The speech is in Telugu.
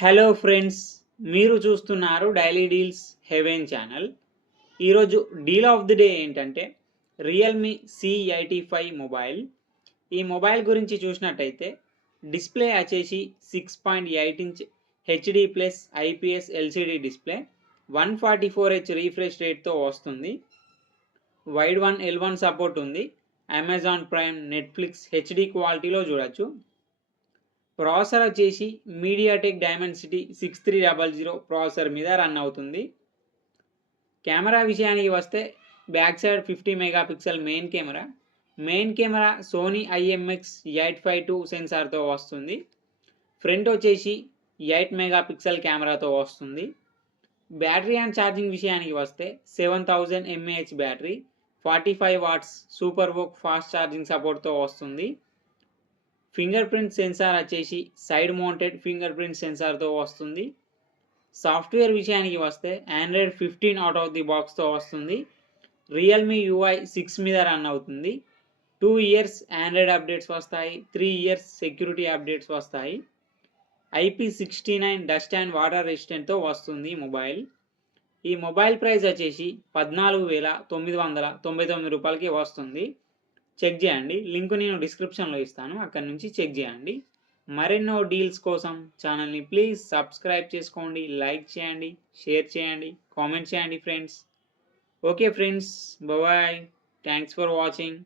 హలో ఫ్రెండ్స్, మీరు చూస్తున్నారు డైలీ డీల్స్ హెవెన్ ఛానల్. ఈరోజు డీల్ ఆఫ్ ది డే ఏంటంటే రియల్మీ C85 మొబైల్. ఈ మొబైల్ గురించి చూసినట్టయితే డిస్ప్లే వచ్చేసి 6.8 inch HD plus IPS LCD display, 144Hz refresh రేట్తో వస్తుంది. వైడ్ వన్ L1 సపోర్ట్ ఉంది. అమెజాన్ ప్రైమ్, నెట్ఫ్లిక్స్ హెచ్డి క్వాలిటీలో చూడొచ్చు. ప్రాసెసర్ వచ్చేసి మీడియాటెక్ డైమెన్సిటీ 6300 ప్రాసెసర్ మీద రన్ అవుతుంది. కెమెరా విషయానికి వస్తే back side 50 megapixel main camera Sony IMX852 సెన్సార్తో వస్తుంది. ఫ్రంట్ వచ్చేసి 8 మెగాపిక్సెల్ కెమెరాతో వస్తుంది. బ్యాటరీ అండ్ ఛార్జింగ్ విషయానికి వస్తే 7000 mAh battery, 45 watts super VOOC fast charging సపోర్ట్తో వస్తుంది. ఫింగర్ ప్రింట్ సెన్సార్ వచ్చేసి సైడ్ మౌంటెడ్ ఫింగర్ ప్రింట్ సెన్సార్తో వస్తుంది. సాఫ్ట్వేర్ విషయానికి వస్తే ఆండ్రాయిడ్ 15 అవుట్ ఆఫ్ ది బాక్స్తో వస్తుంది. రియల్మీ UI 6 మీద రన్ అవుతుంది. 2 ఇయర్స్ ఆండ్రాయిడ్ అప్డేట్స్ వస్తాయి, 3 ఇయర్స్ సెక్యూరిటీ అప్డేట్స్ వస్తాయి. IP69 డస్ట్ అండ్ వాటర్ రెసిస్టెంట్తో వస్తుంది మొబైల్. ఈ మొబైల్ ప్రైస్ వచ్చేసి 14,999 రూపాయలకి వస్తుంది. చెక్ చేయండి, లింక్ నేను డిస్క్రిప్షన్లో ఇస్తాను, అక్కడ నుంచి చెక్ చేయండి. మరెన్నో డీల్స్ కోసం ఛానల్ని ప్లీజ్ సబ్స్క్రైబ్ చేసుకోండి, లైక్ చేయండి, షేర్ చేయండి, కామెంట్ చేయండి friends. Okay friends, bye. Thanks for watching.